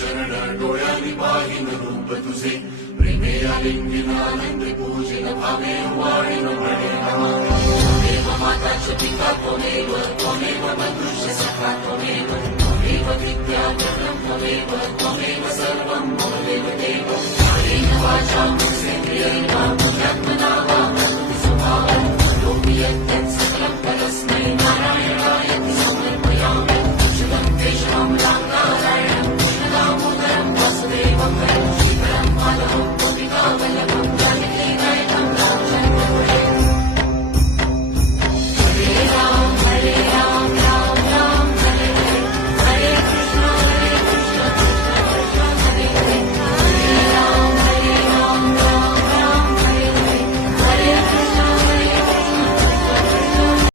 चरण डोळ्यांनी पाहिन रूप तुझे प्रेमे आलिंगन आनंद पूजिन भावे वाळीन म्हणे नमः त्वमेव माताच पिता त्वमेव मनुष्य सखा त्वमेव विद्या त्वमेव सर्वं मम देवदेव कायेन वाचा मनसेन्द्रियेण बुद्ध्यात्मना वा करोमि स्वभावं करोमि यत् सकलं